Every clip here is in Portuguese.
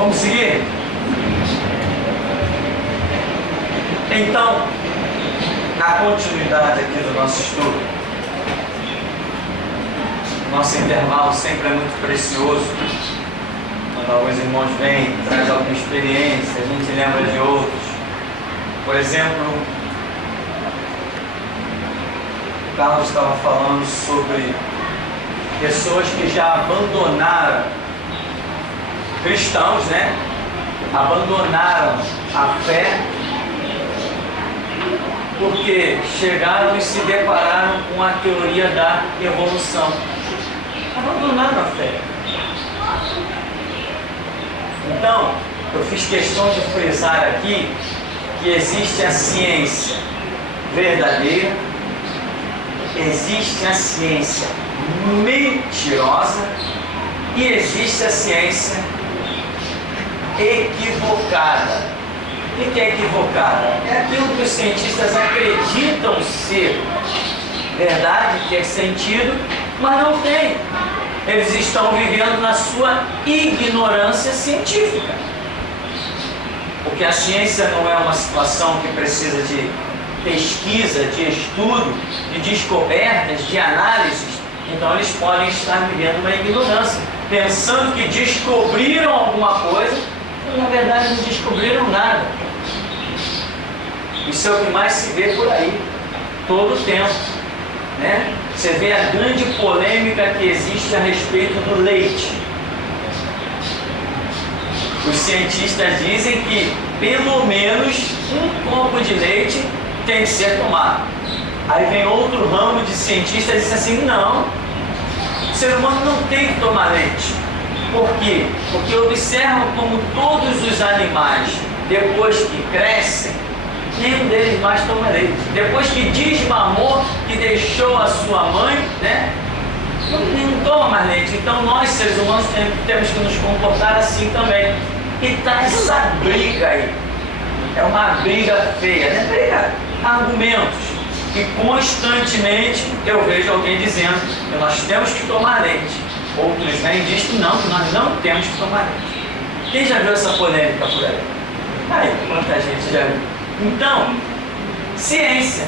Vamos seguir? Então, na continuidade aqui do nosso estudo, nosso intervalo sempre é muito precioso. Quando alguns irmãos vêm, traz alguma experiência, a gente lembra de outros. Por exemplo, o Carlos estava falando sobre pessoas que já abandonaram, cristãos, né? Abandonaram a fé porque chegaram e se depararam com a teoria da evolução. Abandonaram a fé. Então, eu fiz questão de frisar aqui que existe a ciência verdadeira, existe a ciência mentirosa e existe a ciência equivocada. O que é equivocada? É aquilo que os cientistas acreditam ser verdade, que é sentido, mas não tem. Eles estão vivendo na sua ignorância científica. Porque a ciência não é uma situação que precisa de pesquisa, de estudo, de descobertas, de análises. Então eles podem estar vivendo uma ignorância, pensando que descobriram alguma coisa, mas na verdade não descobriram nada. Isso é o que mais se vê por aí, todo o tempo, né? Você vê a grande polêmica que existe a respeito do leite. Os cientistas dizem que pelo menos um copo de leite tem que ser tomado. Aí vem outro ramo de cientistas e diz assim, não, o ser humano não tem que tomar leite. Por quê? Porque observam como todos os animais, depois que crescem, nenhum deles mais toma leite. Depois que desmamou, que deixou a sua mãe, né? Não toma mais leite. Então nós, seres humanos, temos que nos comportar assim também. E está essa briga aí. É uma briga feia, né? Briga, argumentos. E constantemente eu vejo alguém dizendo que nós temos que tomar leite. Outros vêm e dizem que nós não temos que tomar leite. Quem já viu essa polêmica por aí? Aí, quanta gente já viu. Então, ciência.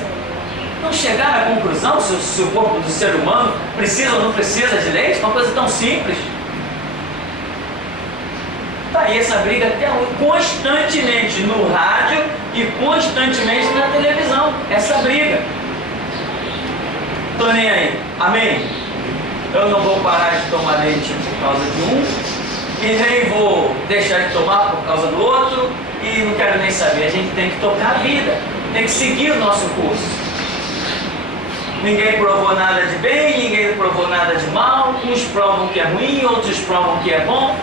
Não chegar à conclusão se o corpo do ser humano precisa ou não precisa de leite, uma coisa tão simples. Está aí essa briga até hoje, constantemente no rádio e constantemente na televisão, essa briga. Estou nem aí, amém? Eu não vou parar de tomar leite por causa de um, e nem vou deixar de tomar por causa do outro, e não quero nem saber. A gente tem que tocar a vida, tem que seguir o nosso curso. Ninguém provou nada de bem, ninguém provou nada de mal, uns provam que é ruim, outros provam que é bom.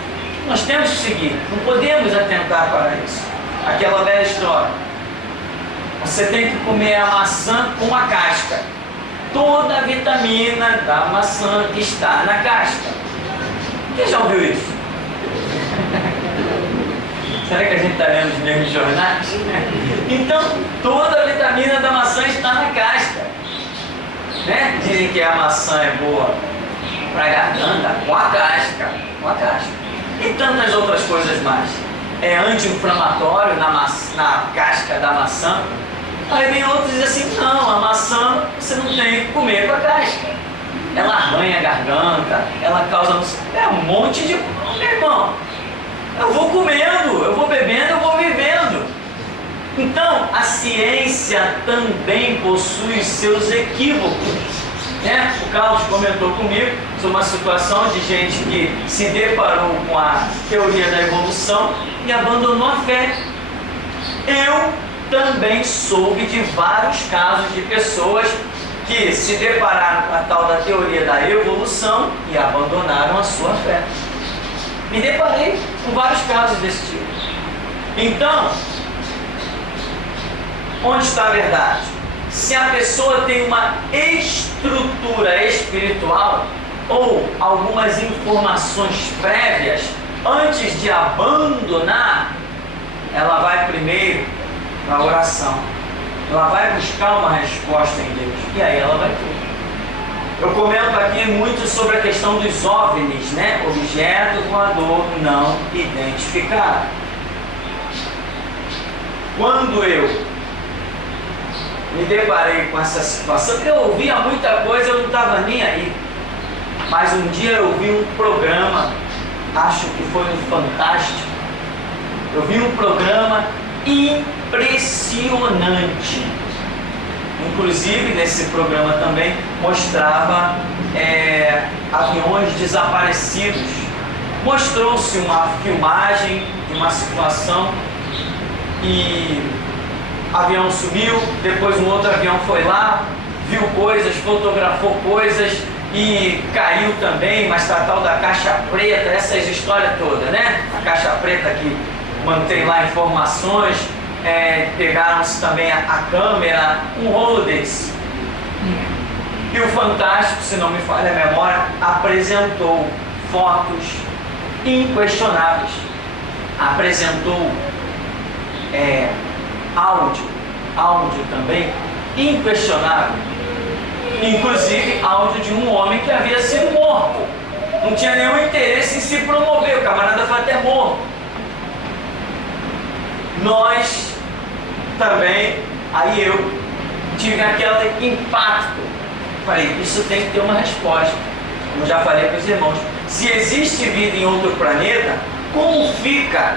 Nós temos que seguir, não podemos atentar para isso. Aquela velha história, você tem que comer a maçã com a casca. Toda a vitamina da maçã está na casca. Quem já ouviu isso? Será que a gente está lendo os mesmos jornais? Então, toda a vitamina da maçã está na casca, né? Dizem que a maçã é boa para a garganta, com a casca. E tantas outras coisas mais. É anti-inflamatório na casca da maçã. Aí vem outros e dizem assim, não, a maçã você não tem que comer com a casca. Ela arranha a garganta, ela causa... É um monte de... Meu irmão, eu vou comendo, eu vou bebendo, eu vou vivendo. Então, a ciência também possui seus equívocos. Né? O Carlos comentou comigo sobre uma situação de gente que se deparou com a teoria da evolução e abandonou a fé. Eu também soube de vários casos de pessoas que se depararam com a tal da teoria da evolução e abandonaram a sua fé. Me deparei com vários casos desse tipo. Então, onde está a verdade? Se a pessoa tem uma estrutura espiritual ou algumas informações prévias, antes de abandonar, ela vai primeiro na oração. Ela vai buscar uma resposta em Deus. E aí ela vai ter. Eu comento aqui muito sobre a questão dos OVNIs, né? Objeto voador não identificado. Quando eu me deparei com essa situação, eu ouvia muita coisa, eu não estava nem aí. Mas um dia eu vi um programa, acho que foi um Fantástico, eu vi um programa impressionante. Inclusive, nesse programa também mostrava aviões desaparecidos. Mostrou-se uma filmagem de uma situação e o avião sumiu, depois um outro avião foi lá, viu coisas, fotografou coisas e caiu também, mas tá tal da caixa preta, essas histórias todas, né? A caixa preta que mantém lá informações. Pegaram-se também a câmera, um rolo desse. E o Fantástico, se não me falha a memória, apresentou fotos inquestionáveis, apresentou áudio também inquestionável, inclusive áudio de um homem que havia sido morto, não tinha nenhum interesse em se promover, o camarada foi até morto. Nós também, aí eu tive aquele impacto, falei, isso tem que ter uma resposta, como já falei para os irmãos, se existe vida em outro planeta, como fica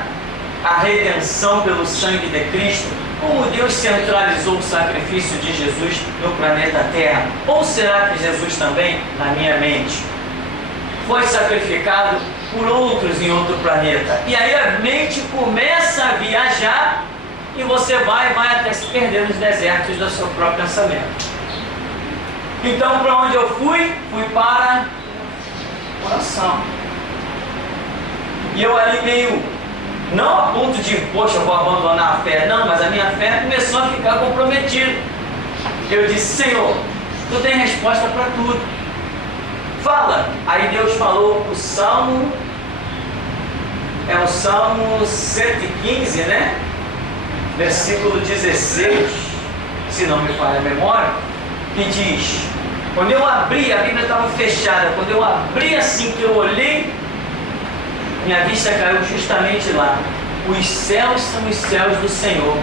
a redenção pelo sangue de Cristo? Como Deus centralizou o sacrifício de Jesus no planeta Terra? Ou será que Jesus também, na minha mente, foi sacrificado por outros em outro planeta? E aí a mente começa a viajar e você vai até se perder nos desertos do seu próprio pensamento. Então, para onde eu fui? Fui para oração. E eu ali meio, não a ponto de, poxa, eu vou abandonar a fé, não, mas a minha fé começou a ficar comprometida. Eu disse, Senhor, Tu tem resposta para tudo. Fala. Aí Deus falou o Salmo 115, né? Versículo 16, se não me falha a memória, que diz, quando eu abri, a Bíblia estava fechada, quando eu abri assim, que eu olhei, minha vista caiu justamente lá. Os céus são os céus do Senhor,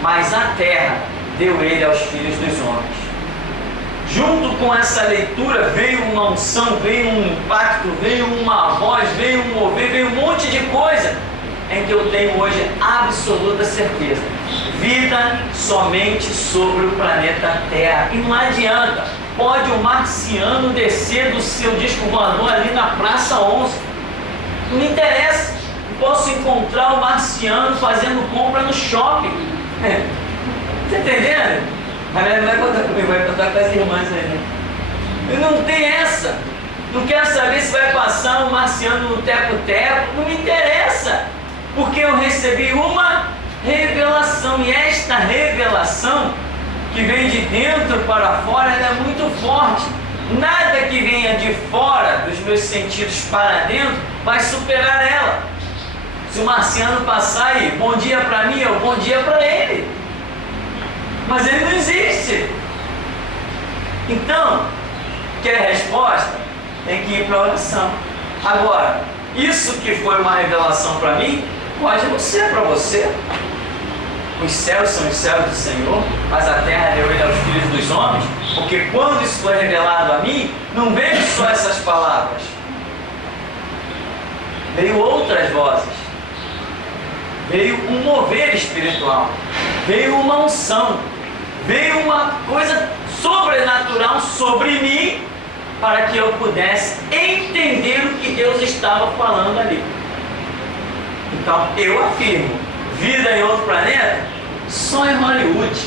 mas a terra deu Ele aos filhos dos homens. Junto com essa leitura veio uma unção, veio um impacto, veio uma voz, veio um mover, veio um monte de coisa em que eu tenho hoje absoluta certeza. Vida somente sobre o planeta Terra. E não adianta, pode o marciano descer do seu disco voador ali na Praça 11. Não me interessa. Posso encontrar o marciano fazendo compra no shopping. Tá entendendo? Mas não vai contar comigo, vai contar com as irmãs aí, né? Não tem essa. Não quero saber se vai passar um marciano no teco-teco. Não me interessa. Porque eu recebi uma revelação. E esta revelação, que vem de dentro para fora, ela é muito forte. Nada que venha de fora dos meus sentidos para dentro vai superar ela. Se o marciano passar aí, bom dia para mim, ou bom dia para ele. Mas ele não existe. Então, quer resposta? Tem que ir para a oração. Agora, isso que foi uma revelação para mim, pode não ser para você. Os céus são os céus do Senhor, mas a terra deu Ele aos filhos dos homens. Porque quando isso foi revelado a mim, não veio só essas palavras. Veio outras vozes. Veio um mover espiritual. Veio uma unção. Veio uma coisa sobrenatural sobre mim, para que eu pudesse entender o que Deus estava falando ali. Então, eu afirmo, vida em outro planeta, só em Hollywood.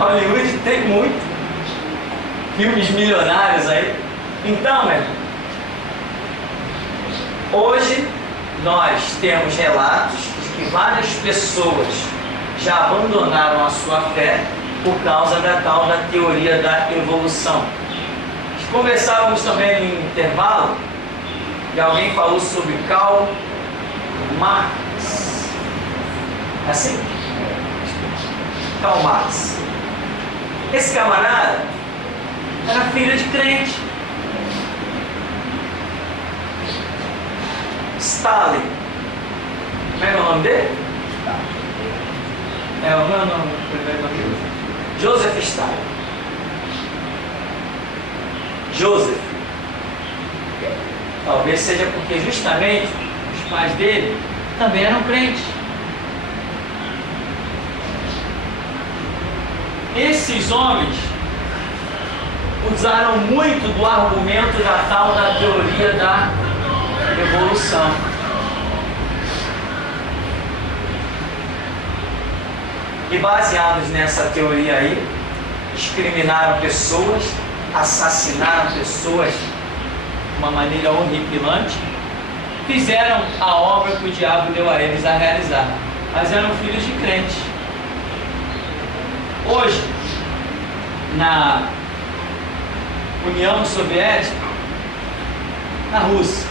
Hollywood tem muito. Filmes milionários aí. Então, meu, hoje nós temos relatos de que várias pessoas já abandonaram a sua fé por causa da tal da teoria da evolução. Conversávamos também no intervalo e alguém falou sobre Karl Marx. Assim? Karl Marx. Esse camarada era filho de crente. Stalin. Como é o nome dele? É o meu nome, o primeiro nome dele. Joseph Stalin. Joseph. Talvez seja porque justamente os pais dele também eram crentes. Esses homens usaram muito do argumento da tal da teoria da evolução. E baseados nessa teoria aí, discriminaram pessoas, assassinaram pessoas de uma maneira horripilante, fizeram a obra que o diabo deu a eles a realizar, mas eram filhos de crentes. Hoje, na União Soviética, na Rússia,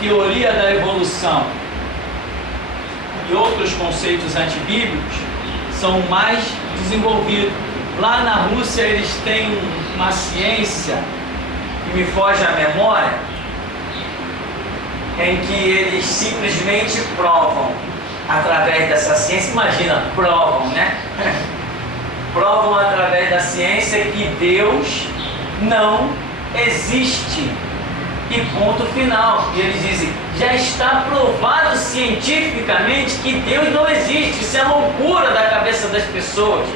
teoria da evolução e outros conceitos antibíblicos são mais desenvolvidos. Lá na Rússia eles têm uma ciência que me foge à memória, em que eles simplesmente provam através dessa ciência, imagina, provam, né? Provam através da ciência que Deus não existe. E ponto final. E eles dizem, já está provado cientificamente que Deus não existe. Isso é loucura da cabeça das pessoas.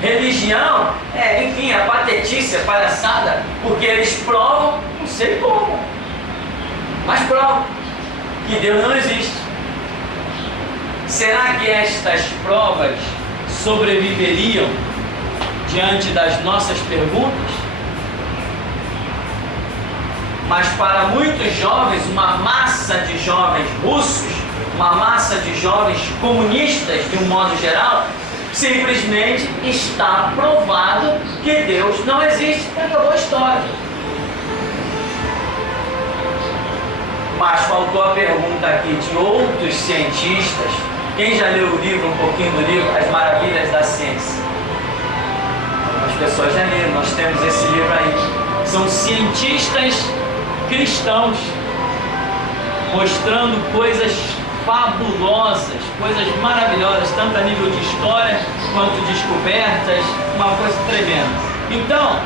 Religião enfim, a patetice, a palhaçada, porque eles provam, não sei como, mas provam que Deus não existe. Será que estas provas sobreviveriam diante das nossas perguntas? Mas para muitos jovens, uma massa de jovens russos, uma massa de jovens comunistas de um modo geral, simplesmente está provado que Deus não existe. Acabou a história. Mas faltou a pergunta aqui de outros cientistas. Quem já leu o livro, um pouquinho do livro, As Maravilhas da Ciência? As pessoas já leram, nós temos esse livro aí. São cientistas cristãos mostrando coisas fabulosas, coisas maravilhosas, tanto a nível de história quanto descobertas, uma coisa tremenda. Então,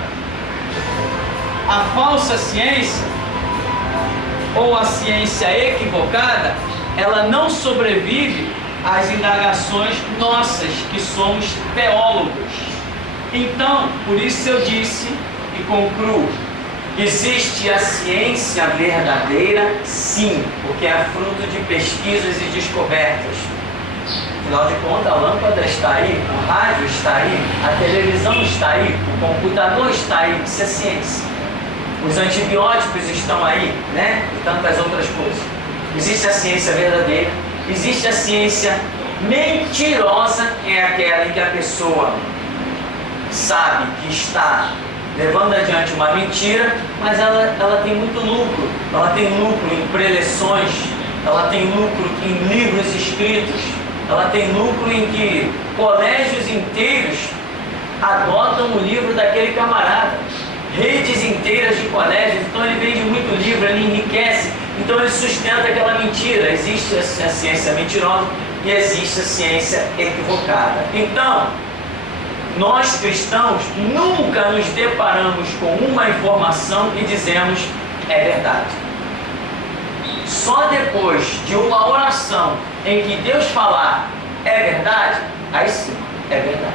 a falsa ciência ou a ciência equivocada, ela não sobrevive às indagações nossas, que somos teólogos. Então, por isso eu disse e concluo: existe a ciência verdadeira? Sim, porque é fruto de pesquisas e descobertas. Afinal de contas, a lâmpada está aí, o rádio está aí, a televisão está aí, o computador está aí, isso é ciência. Os antibióticos estão aí, né? E tantas outras coisas. Existe a ciência verdadeira, existe a ciência mentirosa, é aquela em que a pessoa sabe que está levando adiante uma mentira, mas ela tem muito lucro. Ela tem lucro em preleções, ela tem lucro em livros escritos, ela tem lucro em que colégios inteiros adotam o livro daquele camarada, redes inteiras de colégios. Então ele vende muito livro, ele enriquece, então ele sustenta aquela mentira. Existe a ciência mentirosa e existe a ciência equivocada. Então, nós cristãos nunca nos deparamos com uma informação e dizemos é verdade. Só depois de uma oração em que Deus falar é verdade, aí sim, é verdade.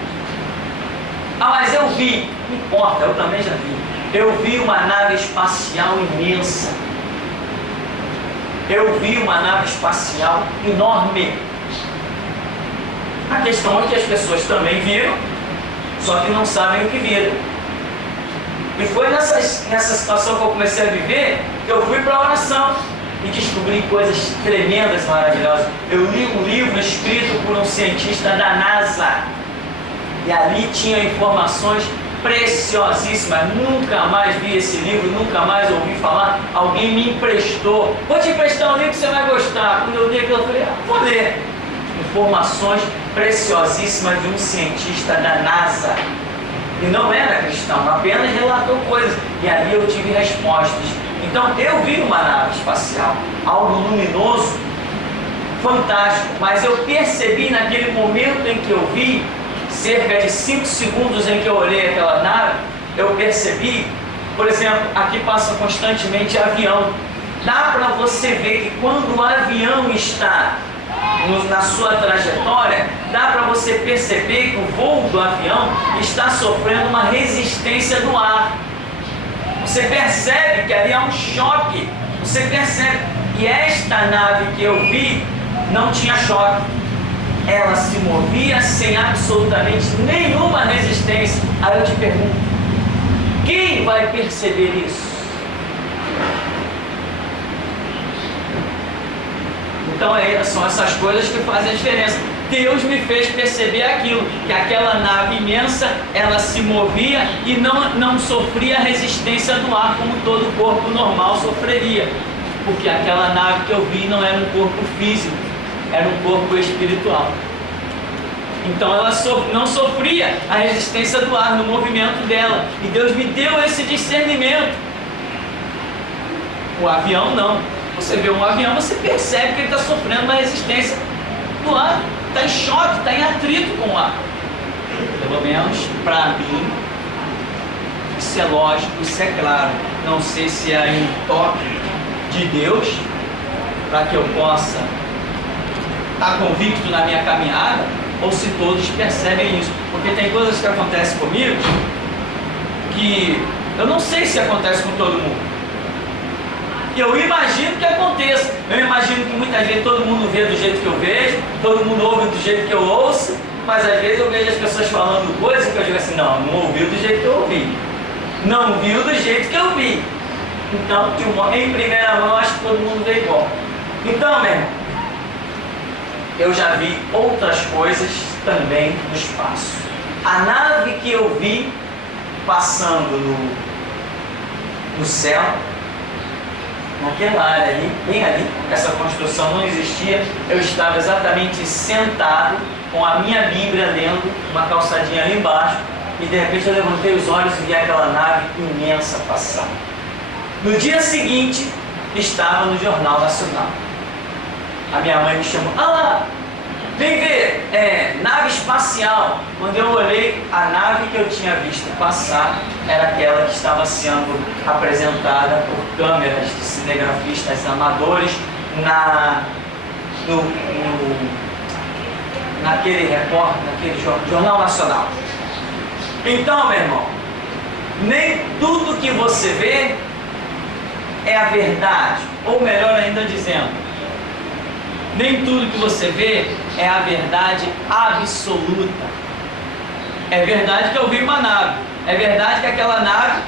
Ah, mas eu vi, não importa, eu também já vi. Eu vi uma nave espacial imensa. Eu vi uma nave espacial enorme. A questão é que as pessoas também viram, só que não sabem o que viram. E foi nessa situação que eu comecei a viver, que eu fui para a oração e descobri coisas tremendas, maravilhosas. Eu li um livro escrito por um cientista da NASA, e ali tinha informações preciosíssimas. Nunca mais vi esse livro, nunca mais ouvi falar. Alguém me emprestou. Vou te emprestar um livro que você vai gostar. Quando eu li aquilo, eu falei, vou ler. informações preciosíssimas de um cientista da NASA. E não era cristão, apenas relatou coisas. E ali eu tive respostas. Então eu vi uma nave espacial, algo luminoso, fantástico. Mas eu percebi naquele momento em que eu vi, cerca de 5 segundos em que eu olhei aquela nave, eu percebi, por exemplo, aqui passa constantemente avião. Dá para você ver que quando o avião está na sua trajetória, dá para você perceber que o voo do avião está sofrendo uma resistência do ar. Você percebe que ali há um choque. Você percebe. E esta nave que eu vi não tinha choque. Ela se movia sem absolutamente nenhuma resistência. Aí eu te pergunto, quem vai perceber isso? Então são essas coisas que fazem a diferença. Deus me fez perceber aquilo, que aquela nave imensa, ela se movia e não sofria a resistência do ar como todo corpo normal sofreria. Porque aquela nave que eu vi não era um corpo físico, era um corpo espiritual. Então ela não sofria a resistência do ar no movimento dela. E Deus me deu esse discernimento. O avião não. Você vê um avião, você percebe que ele está sofrendo uma resistência do ar. Está em choque, está em atrito com o ar. Pelo menos para mim, isso é lógico, isso é claro. Não sei se é um toque de Deus para que eu possa estar convicto na minha caminhada, ou se todos percebem isso. Porque tem coisas que acontecem comigo que eu não sei se acontece com todo mundo. E eu imagino que aconteça. Eu imagino que muitas vezes todo mundo vê do jeito que eu vejo, todo mundo ouve do jeito que eu ouço, mas às vezes eu vejo as pessoas falando coisas que eu digo assim, não ouviu do jeito que eu ouvi. Não viu do jeito que eu vi. Então, em primeira mão, acho que todo mundo vê igual. Então, meu irmão, eu já vi outras coisas também no espaço. A nave que eu vi passando no céu, naquela área ali, bem ali, essa construção não existia, eu estava exatamente sentado com a minha Bíblia lendo, uma calçadinha ali embaixo, e de repente eu levantei os olhos e vi aquela nave imensa passar. No dia seguinte, estava no Jornal Nacional. A minha mãe me chamou, vem ver, nave espacial. Quando eu olhei, a nave que eu tinha visto passar era aquela que estava sendo apresentada por câmeras de cinegrafistas amadores naquele Jornal Nacional. Então, meu irmão, nem tudo que você vê é a verdade, ou melhor ainda dizendo, nem tudo que você vê é a verdade absoluta. É verdade que eu vi uma nave, é verdade que aquela nave,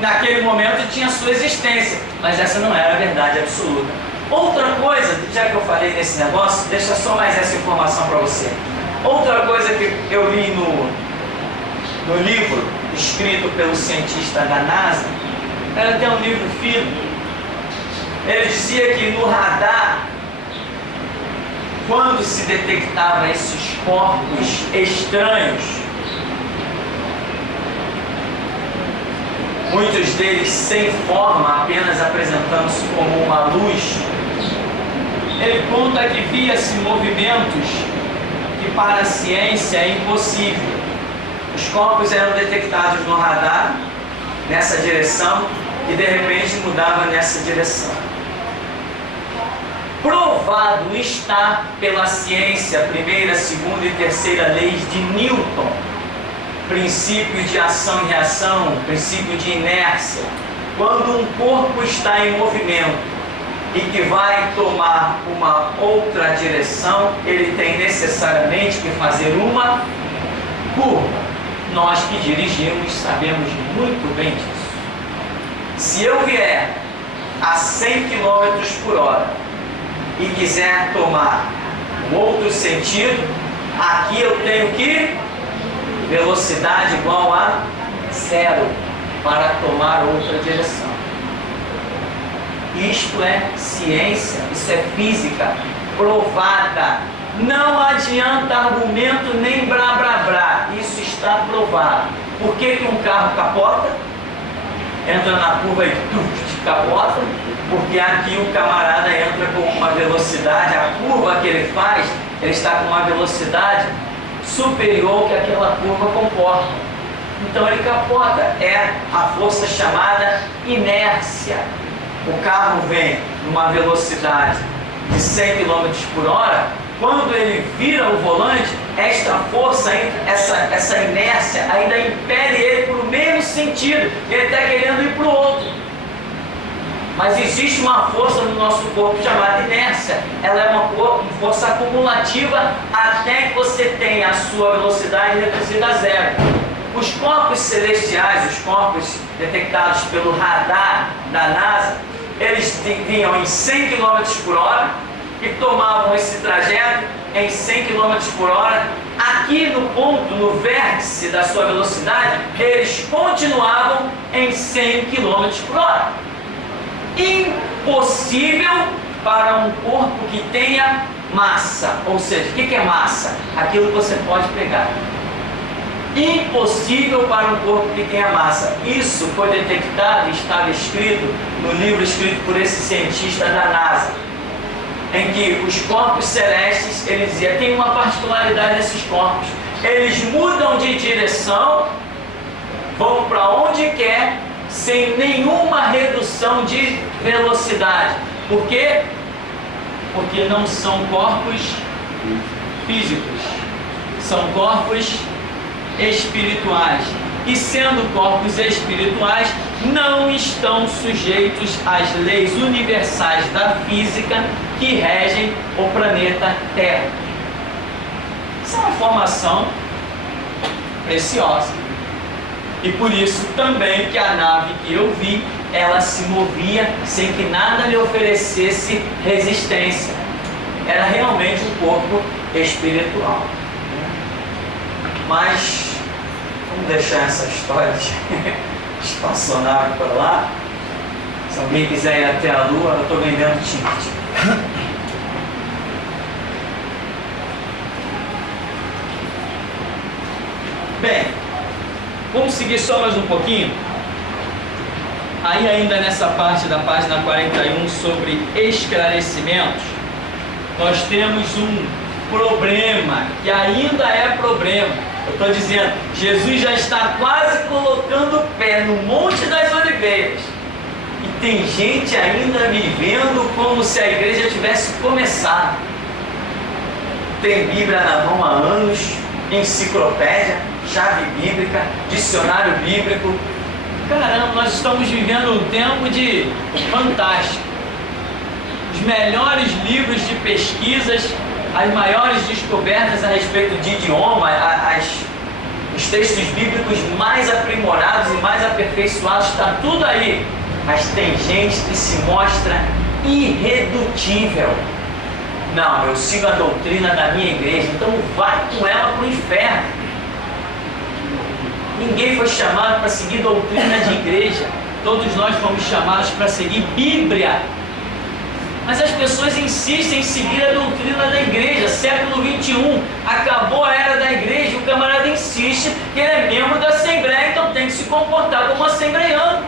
naquele momento, tinha sua existência, mas essa não era a verdade absoluta. Outra coisa, já que eu falei desse negócio, deixa só mais essa informação para você. Outra coisa que eu li no livro escrito pelo cientista da NASA, era até um livro fino, ele dizia que no radar, quando se detectava esses corpos estranhos, muitos deles sem forma, apenas apresentando-se como uma luz, ele conta que via-se movimentos que para a ciência é impossível. Os corpos eram detectados no radar, nessa direção, e de repente mudava nessa direção. Provado está pela ciência, primeira, segunda e terceira leis de Newton, princípio de ação e reação, princípio de inércia. Quando um corpo está em movimento e que vai tomar uma outra direção, ele tem necessariamente que fazer uma curva. Nós que dirigimos sabemos muito bem disso. Se eu vier a 100 km por hora e quiser tomar um outro sentido, aqui eu tenho que velocidade igual a 0 para tomar outra direção. Isto é ciência, isso é física provada. Não adianta argumento nem blá blá blá. Isso está provado. Por que um carro capota? Entra na curva e capota? Porque aqui o camarada entra com uma velocidade, a curva que ele faz, ele está com uma velocidade superior que aquela curva comporta. Então ele capota. É a força chamada inércia. O carro vem numa velocidade de 100 km por hora, quando ele vira o volante, esta força, essa inércia ainda impele ele para o mesmo sentido, ele está querendo ir para o outro. Mas existe uma força no nosso corpo chamada inércia. Ela é uma força acumulativa até que você tenha a sua velocidade reduzida a zero. Os corpos celestiais, os corpos detectados pelo radar da NASA, eles vinham em 100 km por hora e tomavam esse trajeto em 100 km por hora. Aqui no ponto, no vértice da sua velocidade, eles continuavam em 100 km por hora. Impossível para um corpo que tenha massa. Ou seja, o que é massa? Aquilo que você pode pegar. Impossível para um corpo que tenha massa. Isso foi detectado e estava escrito no livro escrito por esse cientista da NASA, em que os corpos celestes, ele dizia, tem uma particularidade desses corpos: eles mudam de direção, vão para onde quer, sem nenhuma redução de velocidade. Por quê? Porque não são corpos físicos, são corpos espirituais. E sendo corpos espirituais, não estão sujeitos às leis universais da física que regem o planeta Terra. Isso é uma informação preciosa. E por isso também que a nave que eu vi, ela se movia sem que nada lhe oferecesse resistência. Era realmente um corpo espiritual. Mas vamos deixar essa história de espaçonave para lá. Se alguém quiser ir até a Lua, eu estou vendendo ticket. Bem, vamos seguir só mais um pouquinho. Aí ainda nessa parte da página 41 sobre esclarecimentos, nós temos um problema, que ainda é problema. Eu estou dizendo, Jesus já está quase colocando o pé no Monte das Oliveiras. E tem gente ainda vivendo como se a igreja tivesse começado. Tem Bíblia na mão há anos, enciclopédia, chave bíblica, dicionário bíblico. Caramba, nós estamos vivendo um tempo de fantástico. Os melhores livros de pesquisas, as maiores descobertas a respeito de idioma, os textos bíblicos mais aprimorados e mais aperfeiçoados, está tudo aí. Mas tem gente que se mostra irredutível. Não, eu sigo a doutrina da minha igreja, então vai com ela para o inferno. Ninguém foi chamado para seguir doutrina de igreja. Todos nós fomos chamados para seguir Bíblia. Mas as pessoas insistem em seguir a doutrina da igreja. Século 21, acabou a era da igreja, o camarada insiste que ele é membro da Assembleia, então tem que se comportar como assembleiano.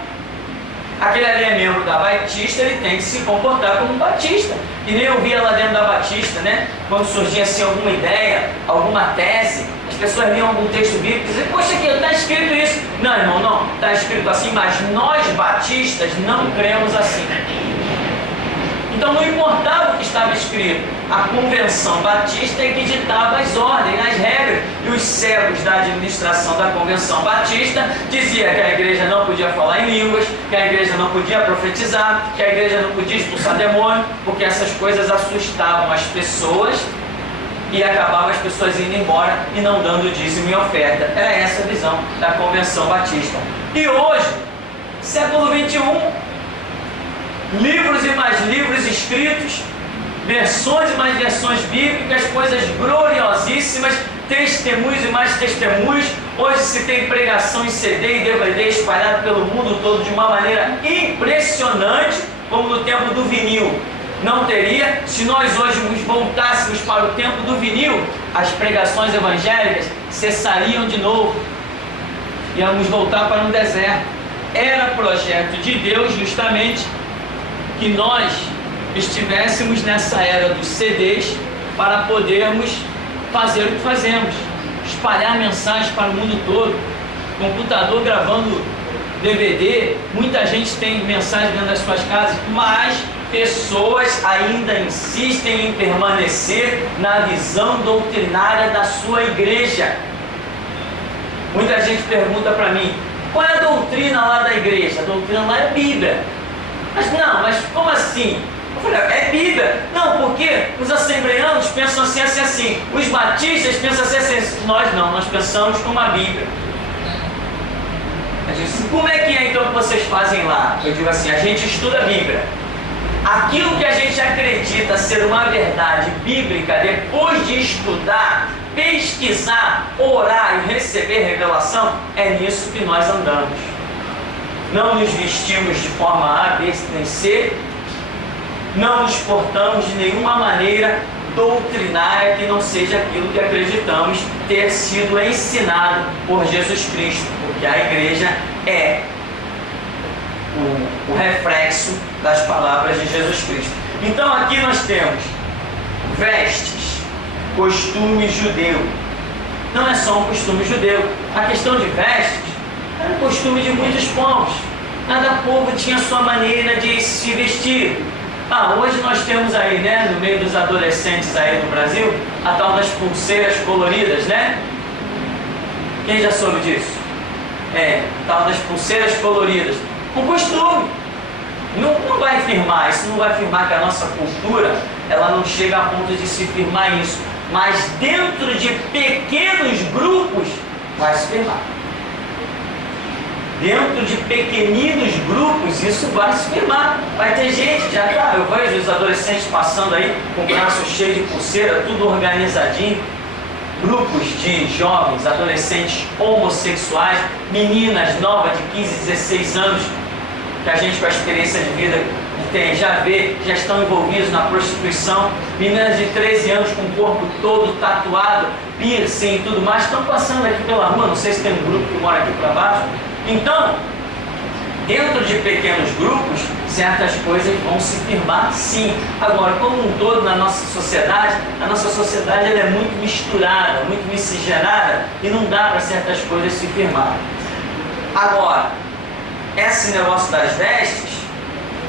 Aquele ali é membro da Batista, ele tem que se comportar como batista. E nem eu via lá dentro da Batista, né? Quando surgia assim alguma ideia, alguma tese, as pessoas liam algum texto bíblico e diziam, poxa, aqui está escrito isso. Não, irmão, não, está escrito assim, mas nós batistas não cremos assim. Então não importava o que estava escrito, a convenção batista é que ditava as ordens, as regras, e os cegos da administração da convenção batista diziam que a igreja não podia falar em línguas, que a igreja não podia profetizar, que a igreja não podia expulsar demônio, porque essas coisas assustavam as pessoas e acabavam as pessoas indo embora e não dando dízimo e oferta. Era essa a visão da convenção batista. E hoje, século 21, livros e mais livros escritos, versões e mais versões bíblicas, coisas gloriosíssimas, testemunhos e mais testemunhos. Hoje se tem pregação em CD e DVD espalhado pelo mundo todo de uma maneira impressionante, como no tempo do vinil. Não teria. Se nós hoje nos voltássemos para o tempo do vinil, as pregações evangélicas cessariam de novo. Íamos voltar para um deserto. Era projeto de Deus justamente que nós estivéssemos nessa era dos CDs para podermos fazer o que fazemos, espalhar mensagens para o mundo todo. Computador gravando DVD, muita gente tem mensagem dentro das suas casas, mas pessoas ainda insistem em permanecer na visão doutrinária da sua igreja. Muita gente pergunta para mim, qual é a doutrina lá da igreja? A doutrina lá é Bíblia. Mas como assim? Eu falei, é Bíblia. Não, porque os assembleanos pensam assim, os batistas pensam assim, nós pensamos como a Bíblia. Eu disse, como é que é então que vocês fazem lá? Eu digo assim, a gente estuda a Bíblia. Aquilo que a gente acredita ser uma verdade bíblica, depois de estudar, pesquisar, orar e receber revelação, é nisso que nós andamos. Não nos vestimos de forma A, B, nem C, não nos portamos de nenhuma maneira doutrinária que não seja aquilo que acreditamos ter sido ensinado por Jesus Cristo, porque a igreja é o reflexo das palavras de Jesus Cristo. Então aqui nós temos vestes, costume judeu. Não é só um costume judeu. A questão de vestes era um costume de muitos povos. Cada povo tinha sua maneira de se vestir. Hoje nós temos aí, né, no meio dos adolescentes aí no Brasil, a tal das pulseiras coloridas, né? Quem já soube disso? Tal das pulseiras coloridas. Um costume. Não vai firmar, isso não vai firmar que a nossa cultura, ela não chega a ponto de se firmar isso. Mas dentro de pequenos grupos, vai se firmar. Dentro de pequeninos grupos, isso vai se firmar. Vai ter gente, eu vejo os adolescentes passando aí com o braço cheio de pulseira, tudo organizadinho. Grupos de jovens, adolescentes homossexuais, meninas novas de 15, 16 anos, que a gente com a experiência de vida que tem, já vê, já estão envolvidos na prostituição. Meninas de 13 anos com o corpo todo tatuado, piercing e tudo mais, estão passando aqui pela rua, não sei se tem um grupo que mora aqui para baixo. Então, dentro de pequenos grupos, certas coisas vão se firmar sim. Agora, como um todo na nossa sociedade, ela é muito misturada, muito miscigenada e não dá para certas coisas se firmar. Agora, esse negócio das vestes,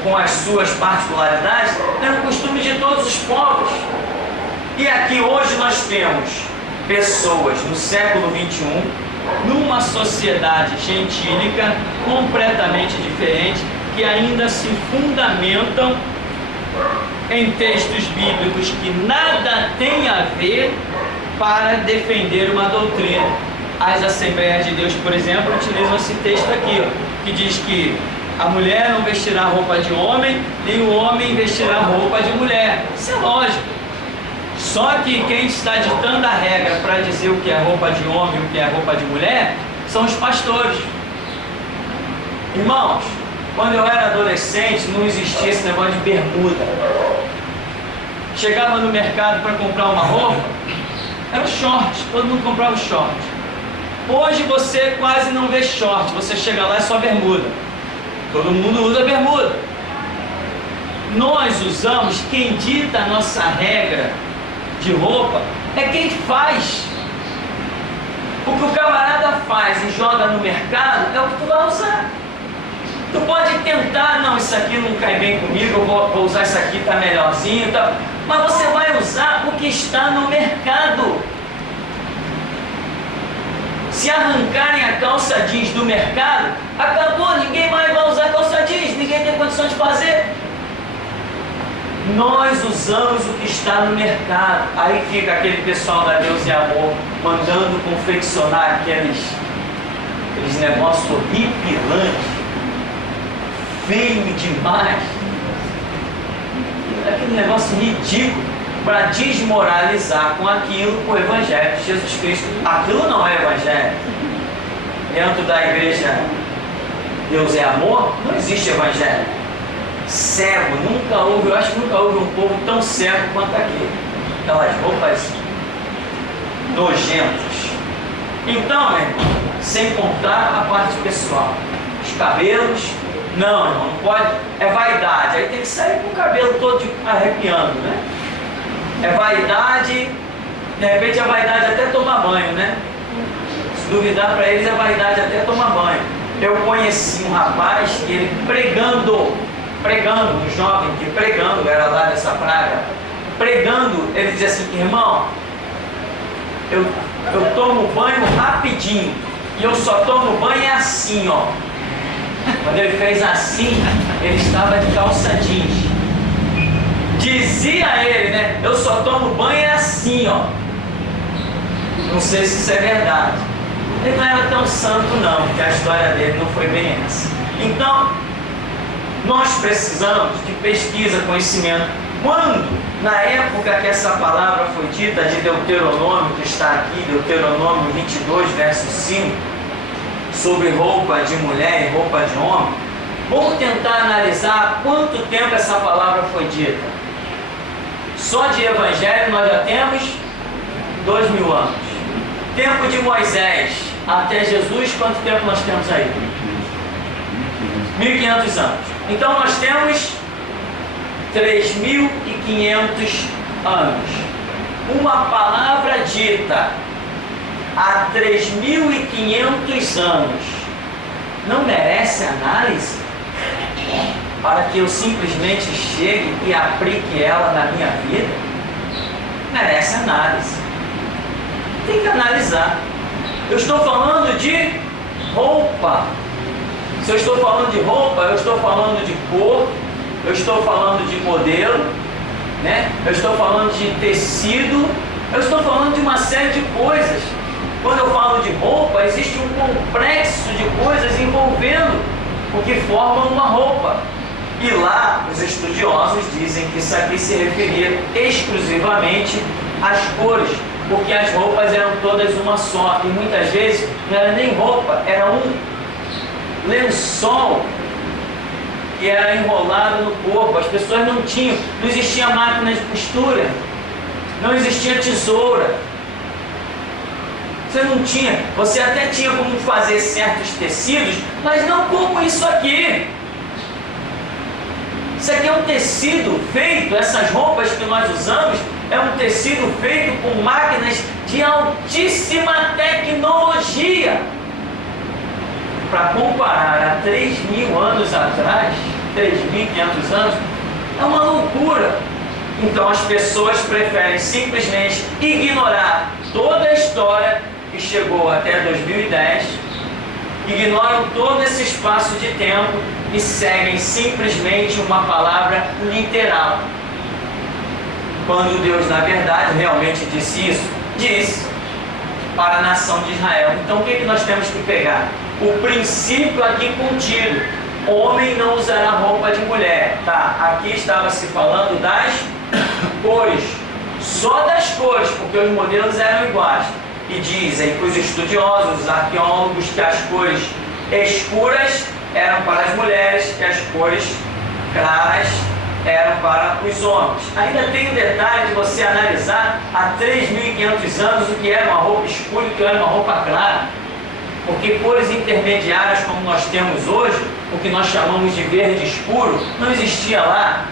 com as suas particularidades, é um costume de todos os povos. E aqui hoje nós temos pessoas no século XXI, numa sociedade gentílica completamente diferente, que ainda se fundamentam em textos bíblicos que nada tem a ver para defender uma doutrina. As Assembleias de Deus, por exemplo, utilizam esse texto aqui, que diz que a mulher não vestirá roupa de homem, nem o homem vestirá roupa de mulher. Isso é lógico. Só que quem está ditando a regra para dizer o que é roupa de homem e o que é roupa de mulher são os pastores. Irmãos, quando eu era adolescente não existia esse negócio de bermuda. Chegava no mercado para comprar uma roupa, era o short, todo mundo comprava o short. Hoje você quase não vê short, você chega lá é só bermuda. Todo mundo usa bermuda. Nós usamos, quem dita a nossa regra de roupa é quem faz. O que o camarada faz e joga no mercado é o que tu vai usar. Tu pode tentar, não, isso aqui não cai bem comigo, eu vou usar isso aqui, tá melhorzinho, tá? Mas você vai usar o que está no mercado. Se arrancarem a calça jeans do mercado, acabou, ninguém mais vai usar calça jeans, ninguém tem condição de fazer. Nós usamos o que está no mercado. Aí fica aquele pessoal da Deus e Amor mandando confeccionar aqueles negócios horripilantes, feio demais, aquele negócio ridículo, para desmoralizar com aquilo o Evangelho de Jesus Cristo. Aquilo não é Evangelho. Dentro da igreja Deus é Amor, não existe Evangelho. cego. Nunca houve, eu acho que nunca houve um povo tão cego quanto aquele. Aquelas roupas nojentas. Então, meu irmão, sem contar a parte pessoal, os cabelos, não, irmão, não pode, é vaidade, aí tem que sair com o cabelo todo arrepiando, né? É vaidade, de repente a vaidade até tomar banho, né? Se duvidar para eles, é vaidade até tomar banho. Eu conheci um rapaz que ele pregando, um jovem que pregando, era lá dessa praga, pregando, ele dizia assim: irmão, eu tomo banho rapidinho, e eu só tomo banho assim, ó. Quando ele fez assim, ele estava de calça jeans. Dizia ele, né? Eu só tomo banho assim, ó. Não sei se isso é verdade. Ele não era tão santo não, porque a história dele não foi bem essa. Então, nós precisamos de pesquisa, conhecimento. Quando, na época que essa palavra foi dita, de Deuteronômio, que está aqui, Deuteronômio 22, verso 5, sobre roupa de mulher e roupa de homem, vamos tentar analisar quanto tempo essa palavra foi dita. Só de evangelho nós já temos 2000 anos. Tempo de Moisés até Jesus, quanto tempo nós temos aí? 1500 anos. Então nós temos 3500 anos. Uma palavra dita há 3500 anos não merece análise para que eu simplesmente chegue e aplique ela na minha vida? Merece análise. Tem que analisar. Eu estou falando de roupa. Se eu estou falando de roupa, eu estou falando de cor, eu estou falando de modelo, né? Eu estou falando de tecido, eu estou falando de uma série de coisas. Quando eu falo de roupa, existe um complexo de coisas envolvendo o que forma uma roupa. E lá, os estudiosos dizem que isso aqui se referia exclusivamente às cores, porque as roupas eram todas uma só, e muitas vezes não era nem roupa, era um lençol que era enrolado no corpo. As pessoas não existia máquina de costura, não existia tesoura. Você até tinha como fazer certos tecidos, mas não como isso aqui. Isso aqui é um tecido feito, essas roupas que nós usamos, é um tecido feito com máquinas de altíssima tecnologia. Para comparar a 3.000 anos atrás, 3.500 anos, é uma loucura. Então as pessoas preferem simplesmente ignorar toda a história que chegou até 2010, ignoram todo esse espaço de tempo e seguem simplesmente uma palavra literal. Quando Deus, na verdade, realmente disse isso, disse para a nação de Israel. Então o que nós temos que pegar? O princípio aqui contido: homem não usará roupa de mulher. Tá, aqui estava se falando das cores, só das cores, porque os modelos eram iguais. E dizem os estudiosos, os arqueólogos, que as cores escuras eram para as mulheres e as cores claras eram para os homens. Ainda tem o detalhe de você analisar há 3.500 anos o que era uma roupa escura e o que era uma roupa clara. Porque cores intermediárias como nós temos hoje, o que nós chamamos de verde escuro, não existia lá.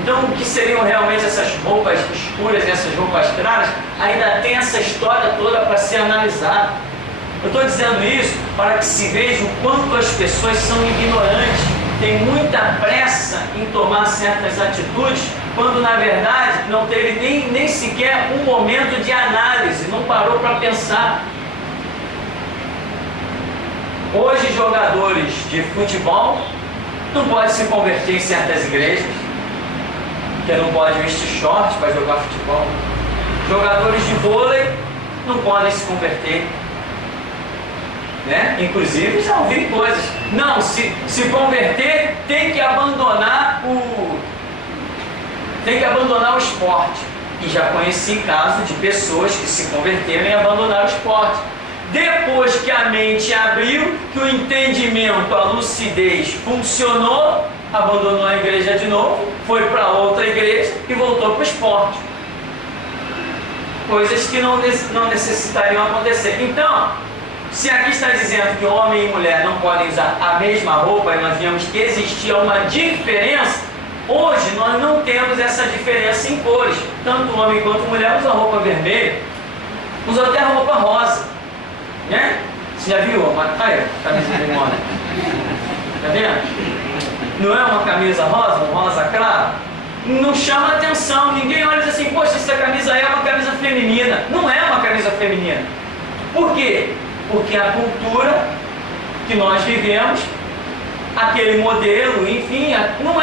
Então, o que seriam realmente essas roupas escuras e essas roupas claras? Ainda tem essa história toda para ser analisada. Eu estou dizendo isso para que se veja o quanto as pessoas são ignorantes, tem muita pressa em tomar certas atitudes, quando na verdade não teve nem sequer um momento de análise, não parou para pensar. Hoje, jogadores de futebol não podem se converter em certas igrejas, porque não pode vestir shorts para jogar futebol. Jogadores de vôlei não podem se converter, né? Inclusive já ouvi coisas: não, se converter tem que abandonar o esporte. E já conheci casos de pessoas que se converteram e abandonaram o esporte. Depois que a mente abriu, que o entendimento, a lucidez funcionou, abandonou a igreja de novo, foi para outra igreja e voltou para o esporte. Coisas que não necessitariam acontecer. Então, se aqui está dizendo que homem e mulher não podem usar a mesma roupa, e nós vimos que existia uma diferença, hoje nós não temos essa diferença em cores. Tanto homem quanto mulher usa roupa vermelha, usa até roupa rosa, né? Você já viu? Aí, camisa de moda. Tá vendo? Não é uma camisa rosa, um rosa claro? Não chama atenção, ninguém olha e diz assim, poxa, essa camisa é uma camisa feminina. Não é uma camisa feminina. Por quê? Porque a cultura que nós vivemos, aquele modelo, enfim, não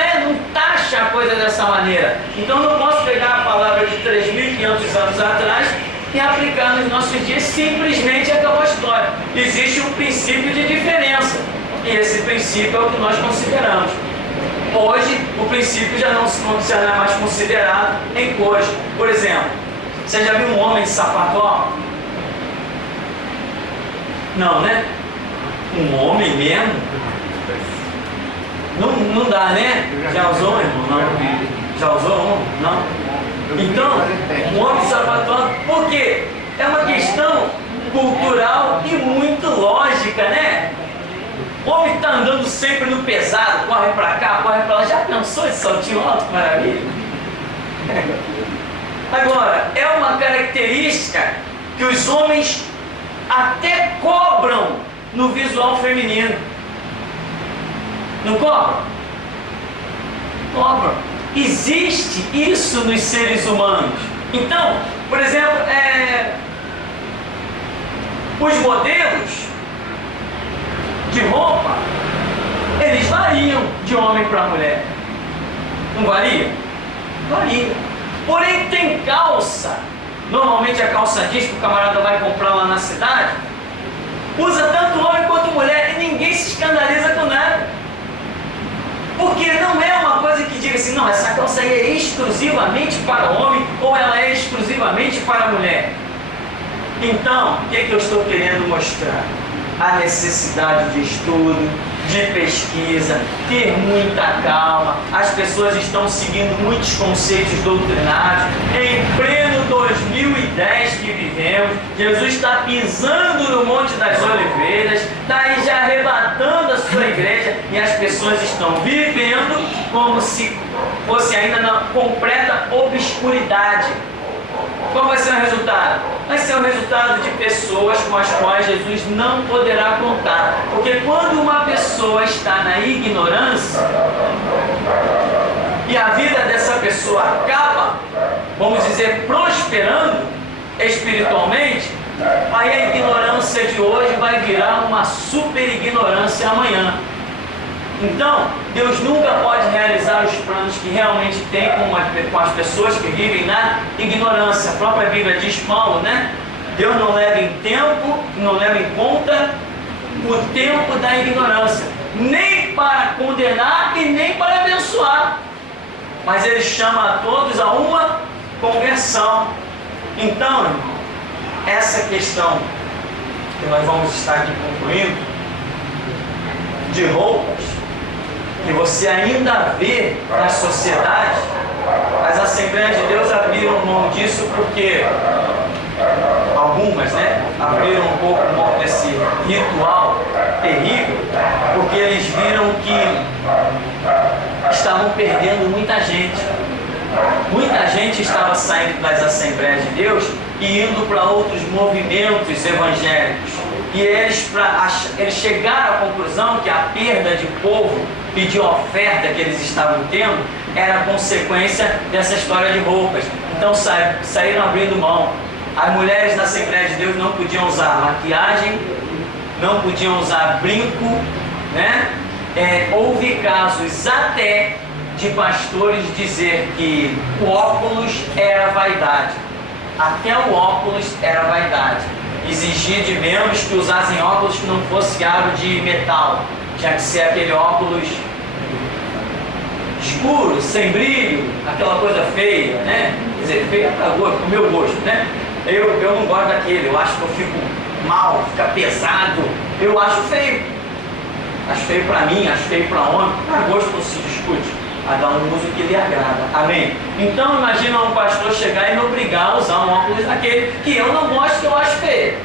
taxa a coisa dessa maneira. Então não posso pegar a palavra de 3.500 anos atrás e aplicar nos nossos dias, simplesmente acabou a história. Existe um princípio de diferença, e esse princípio é o que nós consideramos. Hoje, o princípio já não é mais considerado em cores. Por exemplo, você já viu um homem de sapato alto? Não, né? Um homem mesmo? Não dá, né? Já usou, irmão? Não. Já usou um? Não? Então, um homem de sapato alto, por quê? É uma questão cultural e muito lógica, né? O homem está andando sempre no pesado, corre para cá, corre para lá. Já pensou esse saltinho alto? Maravilha! Agora, é uma característica que os homens até cobram no visual feminino. Não cobram? Cobram. Existe isso nos seres humanos. Então, por exemplo, os modelos de roupa, eles variam de homem para mulher. Não varia? Varia. Porém, tem calça, normalmente a calça jeans que o camarada vai comprar lá na cidade, usa tanto homem quanto mulher e ninguém se escandaliza com nada. Porque não é uma coisa que diga assim, não, essa calça aí é exclusivamente para homem ou ela é exclusivamente para mulher. Então, o que eu estou querendo mostrar? A necessidade de estudo, de pesquisa, ter muita calma. As pessoas estão seguindo muitos conceitos doutrinários. Em pleno 2010 que vivemos, Jesus está pisando no Monte das Oliveiras, está aí já arrebatando a sua igreja, e as pessoas estão vivendo como se fosse ainda na completa obscuridade. Qual vai ser o resultado? Vai ser o resultado de pessoas com as quais Jesus não poderá contar. Porque quando uma pessoa está na ignorância e a vida dessa pessoa acaba, vamos dizer, prosperando espiritualmente, aí a ignorância de hoje vai virar uma super ignorância amanhã. Então, Deus nunca pode realizar os planos que realmente tem com as pessoas que vivem na ignorância. A própria Bíblia diz, Paulo, né? Deus não leva em conta o tempo da ignorância, nem para condenar e nem para abençoar. Mas Ele chama a todos a uma conversão. Então, irmão, essa questão que nós vamos estar aqui concluindo, de roupas, que você ainda vê na sociedade, as Assembleias de Deus abriram mão disso porque algumas, né, abriram um pouco mão desse ritual terrível, porque eles viram que estavam perdendo muita gente. Muita gente estava saindo das Assembleias de Deus e indo para outros movimentos evangélicos. E eles chegaram à conclusão que a perda de povo e de oferta que eles estavam tendo era consequência dessa história de roupas. Então saíram abrindo mão. As mulheres da Assembleia de Deus não podiam usar maquiagem, não podiam usar brinco, né? Houve casos até de pastores dizer que o óculos era vaidade. Até o óculos era vaidade. Exigir de membros que usassem óculos que não fosse aro de metal, tinha que ser aquele óculos escuro, sem brilho, aquela coisa feia, né? Quer dizer, feia para o meu gosto, né? Eu não gosto daquele, eu acho que eu fico mal, fica pesado. Eu acho feio. Acho feio para mim, acho feio para homem. A gosto não se discute. Cada um usa o que lhe agrada. Amém? Então imagina um pastor chegar e me obrigar a usar um óculos daquele que eu não gosto, que eu acho feio.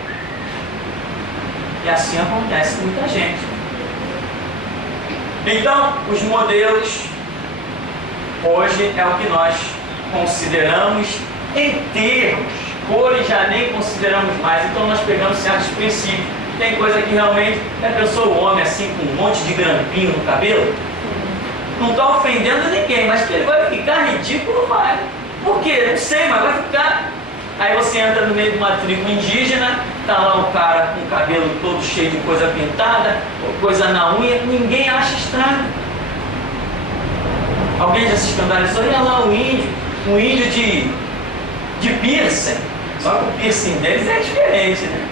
E assim acontece com muita gente. Então, os modelos hoje é o que nós consideramos em termos. Cores já nem consideramos mais. Então nós pegamos certos princípios. Tem coisa que realmente, já pensou o homem assim com um monte de grampinho no cabelo? Não está ofendendo ninguém, mas que ele vai ficar ridículo, vai. Por quê? Não sei, mas vai ficar. Aí você entra no meio de uma tribo indígena, tá lá um cara com o cabelo todo cheio de coisa pintada, coisa na unha, ninguém acha estranho. Alguém já se escandalizou? Olha lá o índio, um índio de piercing. Só que o piercing deles é diferente, né?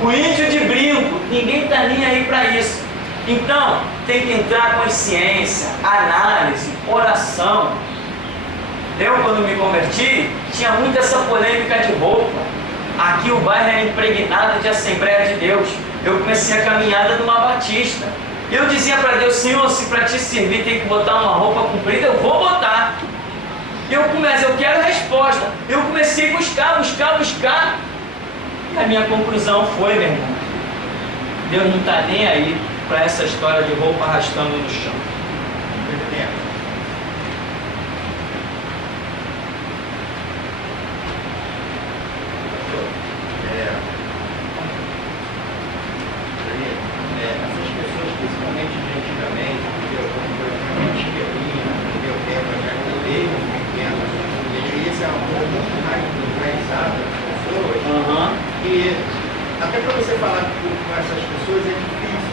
O índio de brinco, ninguém está nem aí para isso. Então, tem que entrar com ciência, análise, oração. Eu, quando me converti, tinha muito essa polêmica de roupa. Aqui o bairro é impregnado de Assembleia de Deus. Eu comecei a caminhada numa batista. Eu dizia para Deus, Senhor, se para te servir tem que botar uma roupa comprida, eu vou botar. Eu quero a resposta. Eu comecei a buscar. E a minha conclusão foi, meu irmão, Deus não está nem aí para essa história de roupa arrastando no chão. Essas pessoas, principalmente de antigamente, entendeu? Quando entendeu? Desde pequenos, esse é uma coisa muito enraizada das pessoas. E até para você falar com essas pessoas é difícil.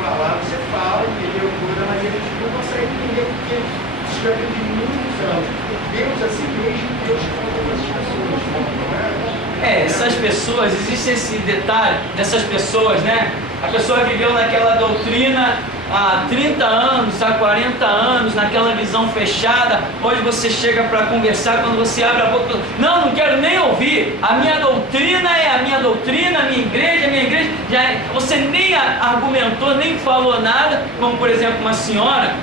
Você fala, entendeu? Mas eles não conseguem entender porque isso já vem de muitos anos. Deus assim mesmo, Deus fala com essas pessoas, não é? Essas pessoas, existe esse detalhe dessas pessoas, né? A pessoa viveu naquela doutrina há 30 anos, há 40 anos, naquela visão fechada. Hoje você chega para conversar, quando você abre a boca, não quero nem ouvir. A minha doutrina é a minha doutrina, a minha igreja. Você nem argumentou, nem falou nada. Como, por exemplo, uma senhora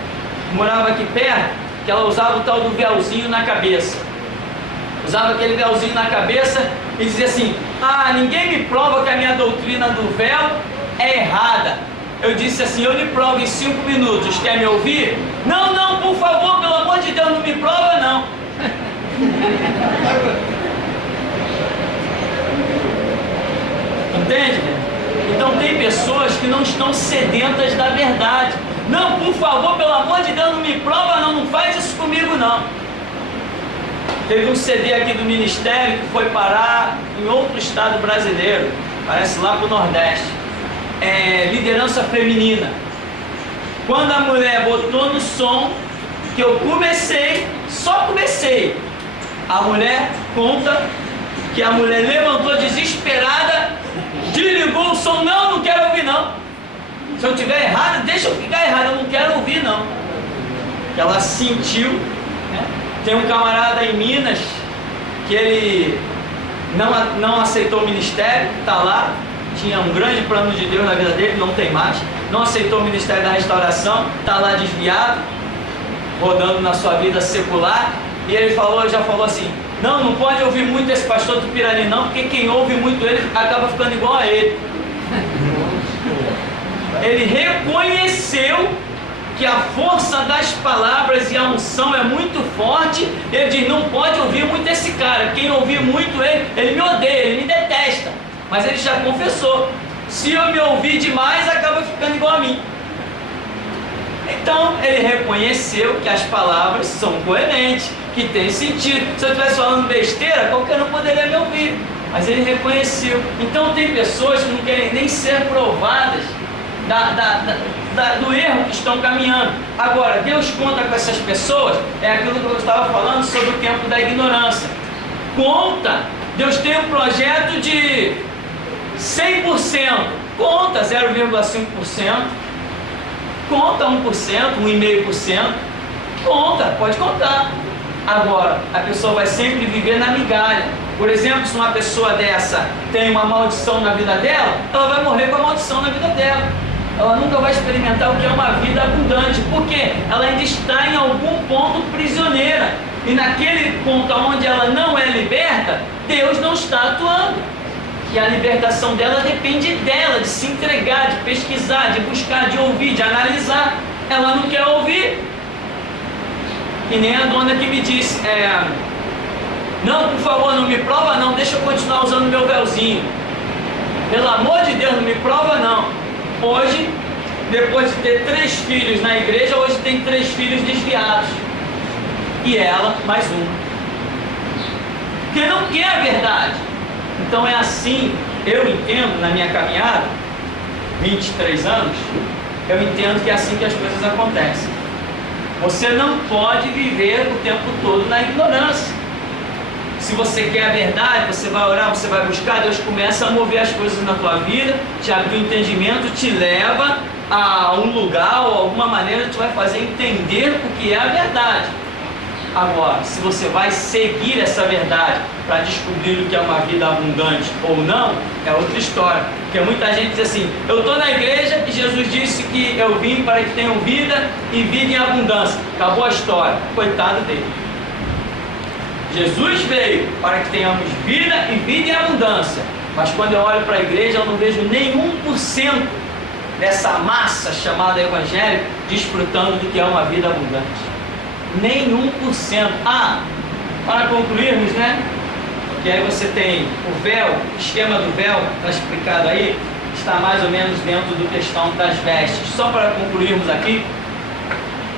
que morava aqui perto, que ela usava o tal do véuzinho na cabeça. Usava aquele véuzinho na cabeça e dizia assim, ninguém me prova que a minha doutrina do véu é errada. Eu disse assim, eu lhe provo em 5 minutos, quer me ouvir? Não, por favor, pelo amor de Deus, não me prova não. Entende? Então tem pessoas que não estão sedentas da verdade. Não, por favor, pelo amor de Deus, não me prova não faz isso comigo não. Teve um CD aqui do ministério que foi parar em outro estado brasileiro, parece lá para o Nordeste. Liderança feminina. Quando a mulher botou no som, que eu só comecei, a mulher conta que a mulher levantou desesperada, desligou o som, não quero ouvir não. Se eu estiver errado, deixa eu ficar errado, eu não quero ouvir não. Ela sentiu, né? Tem um camarada em Minas que ele não aceitou o ministério, está lá, tinha um grande plano de Deus na vida dele, não tem mais, não aceitou o ministério da restauração, está lá desviado, rodando na sua vida secular, e ele já falou assim, não pode ouvir muito esse pastor Tupirani não, porque quem ouve muito ele acaba ficando igual a ele. Ele reconheceu que a força das palavras e a unção é muito forte. Ele diz, não pode ouvir muito esse cara, quem ouvir muito ele me odeia, ele me detesta. Mas ele já confessou, se eu me ouvir demais, acaba ficando igual a mim. Então ele reconheceu que as palavras são coerentes, que tem sentido. Se eu estivesse falando besteira, qualquer um poderia me ouvir, mas ele reconheceu. Então tem pessoas que não querem nem ser provadas do erro que estão caminhando. Agora, Deus conta com essas pessoas, é aquilo que eu estava falando sobre o tempo da ignorância. Conta, Deus tem um projeto de 100%, conta 0,5%, conta 1%, 1,5%, conta, pode contar. Agora, a pessoa vai sempre viver na migalha. Por exemplo, se uma pessoa dessa tem uma maldição na vida dela, ela vai morrer com a maldição na vida dela. Ela nunca vai experimentar o que é uma vida abundante, porque ela ainda está em algum ponto prisioneira. E naquele ponto onde ela não é liberta, Deus não está atuando. E a libertação dela depende dela, de se entregar, de pesquisar, de buscar, de ouvir, de analisar. Ela não quer ouvir. E nem a dona que me disse, não, por favor, não me prova não, deixa eu continuar usando meu véuzinho. Pelo amor de Deus, não me prova não. Hoje, depois de ter 3 filhos na igreja, hoje tem 3 filhos desviados. E ela, mais um. Porque não quer a verdade. Então é assim, eu entendo na minha caminhada, 23 anos, eu entendo que é assim que as coisas acontecem. Você não pode viver o tempo todo na ignorância. Se você quer a verdade, você vai orar, você vai buscar, Deus começa a mover as coisas na tua vida, te abre o entendimento, te leva a um lugar ou alguma maneira te vai fazer entender o que é a verdade. Agora, se você vai seguir essa verdade para descobrir o que é uma vida abundante ou não, é outra história. Porque muita gente diz assim, eu estou na igreja e Jesus disse que eu vim para que tenham vida e vida em abundância. Acabou a história. Coitado dele. Jesus veio para que tenhamos vida e vida em abundância. Mas quando eu olho para a igreja, eu não vejo nenhum por cento dessa massa chamada evangélico desfrutando do que é uma vida abundante. Nenhum por cento. Para concluirmos, né? Que aí você tem o véu, o esquema do véu, está explicado aí, está mais ou menos dentro do questão das vestes. Só para concluirmos aqui,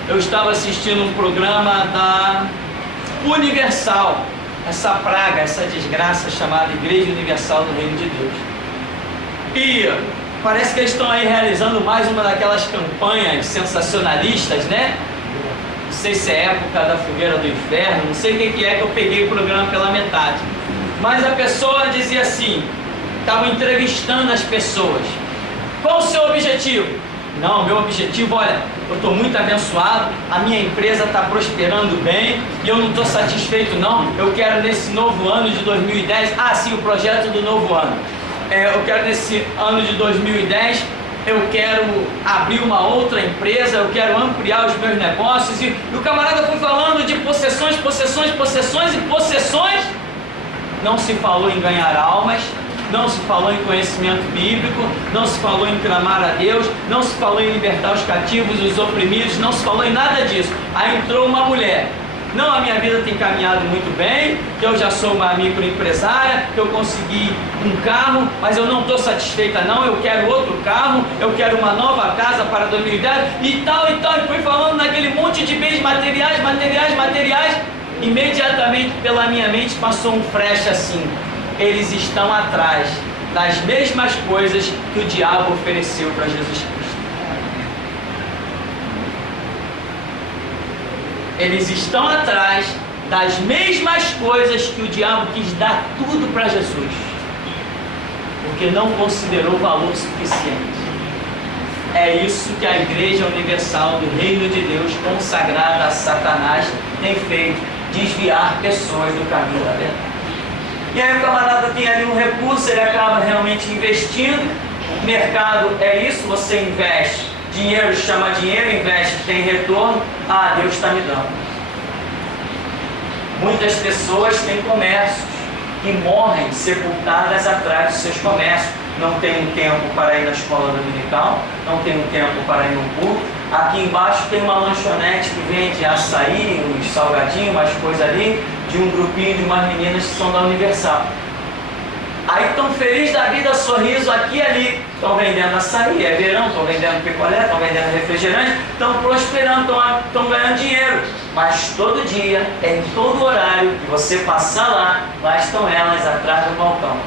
eu estava assistindo um programa da Universal, essa praga, essa desgraça chamada Igreja Universal do Reino de Deus. E parece que eles estão aí realizando mais uma daquelas campanhas sensacionalistas, né? Não sei se é época da fogueira do inferno, não sei o que é que eu peguei o programa pela metade. Mas a pessoa dizia assim, estava entrevistando as pessoas. Qual o seu objetivo? Não, meu objetivo, olha, eu estou muito abençoado, a minha empresa está prosperando bem e eu não estou satisfeito não, eu quero nesse novo ano de 2010, sim, o projeto do novo ano. Eu quero nesse ano de 2010, eu quero abrir uma outra empresa, eu quero ampliar os meus negócios. E o camarada foi falando de possessões, possessões, possessões e possessões. Não se falou em ganhar almas, não se falou em conhecimento bíblico, não se falou em clamar a Deus, não se falou em libertar os cativos e os oprimidos, não se falou em nada disso. Aí entrou uma mulher. Não, a minha vida tem caminhado muito bem, que eu já sou uma microempresária, que eu consegui um carro, mas eu não estou satisfeita não, eu quero outro carro, eu quero uma nova casa para 2010 e tal, e foi falando naquele monte de bens materiais, imediatamente pela minha mente passou um flash assim, eles estão atrás das mesmas coisas que o diabo ofereceu para Jesus Cristo. Eles estão atrás das mesmas coisas que o diabo quis dar tudo para Jesus, porque não considerou valor suficiente. É isso que a Igreja Universal do Reino de Deus, consagrada a Satanás, tem feito, desviar pessoas do caminho da verdade. E aí o camarada tem ali um recurso, ele acaba realmente investindo. O mercado é isso, você investe. Dinheiro chama dinheiro, investe, tem retorno. Deus está me dando. Muitas pessoas têm comércios que morrem sepultadas atrás dos seus comércios. Não tem um tempo para ir na escola dominical, não tem um tempo para ir no culto. Aqui embaixo tem uma lanchonete que vende açaí, uns salgadinhos, umas coisas ali, de um grupinho de umas meninas que são da Universal. Aí estão felizes da vida, sorriso aqui e ali. Estão vendendo açaí, é verão, estão vendendo picolé, estão vendendo refrigerante, estão prosperando, estão ganhando dinheiro. Mas todo dia, em todo horário que você passar lá estão elas atrás do balcão.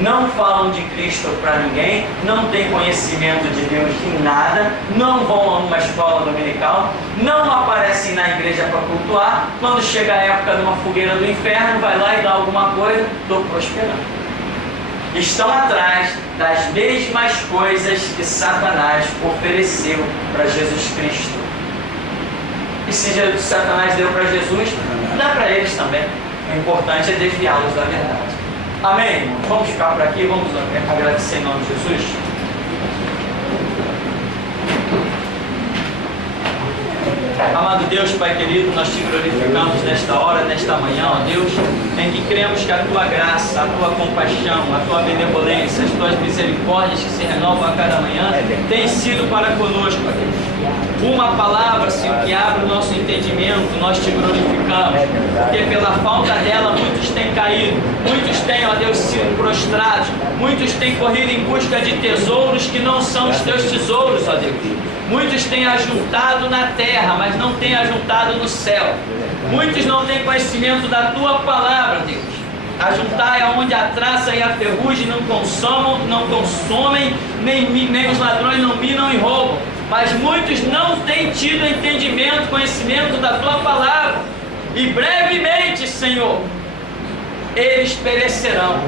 Não falam de Cristo para ninguém, não têm conhecimento de Deus em nada, não vão a uma escola dominical, não aparecem na igreja para cultuar. Quando chega a época de uma fogueira do inferno, vai lá e dá alguma coisa, estou prosperando. Estão atrás das mesmas coisas que Satanás ofereceu para Jesus Cristo. E se Satanás deu para Jesus, dá para eles também. O importante é desviá-los da verdade. Amém, irmão? Vamos ficar por aqui, vamos agradecer em nome de Jesus. Amado Deus, Pai querido, nós te glorificamos nesta hora, nesta manhã, ó Deus, em que cremos que a Tua graça, a Tua compaixão, a Tua benevolência, as Tuas misericórdias que se renovam a cada manhã, têm sido para conosco, ó Deus. Uma palavra, Senhor, que abre o nosso entendimento, nós te glorificamos, porque pela falta dela muitos têm caído, muitos têm, ó Deus, sido prostrados, muitos têm corrido em busca de tesouros que não são os Teus tesouros, ó Deus. Muitos têm ajuntado na terra, mas não têm ajuntado no céu. Muitos não têm conhecimento da Tua palavra, Deus. Ajuntai aonde a traça e a ferrugem não consomem, nem os ladrões não minam e roubam. Mas muitos não têm tido entendimento, conhecimento da Tua palavra. E brevemente, Senhor, eles perecerão.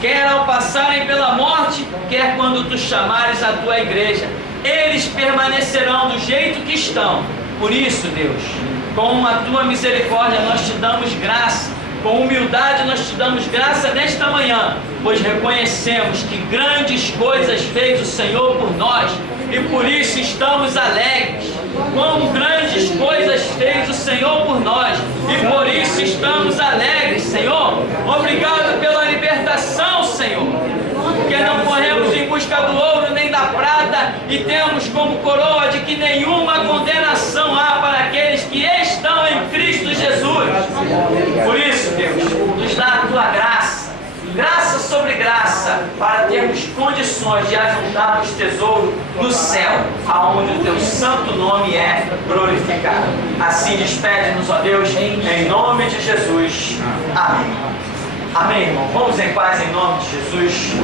Quer ao passarem pela morte, quer quando Tu chamares a Tua igreja. Eles permanecerão do jeito que estão. Por isso, Deus, com a Tua misericórdia nós te damos graça, com humildade nós te damos graça nesta manhã, pois reconhecemos que grandes coisas fez o Senhor por nós e por isso estamos alegres. Quão grandes coisas fez o Senhor por nós e por isso estamos alegres, Senhor. Obrigado pela libertação, Senhor. Porque não corremos em busca do ouro nem da prata e temos como coroa de que nenhuma condenação há para aqueles que estão em Cristo Jesus. Por isso, Deus, nos dá a Tua graça, graça sobre graça, para termos condições de ajuntarmos tesouro no céu, aonde o Teu santo nome é glorificado. Assim despede-nos, ó Deus, em nome de Jesus. Amém. Amém, irmão. Vamos em paz em nome de Jesus.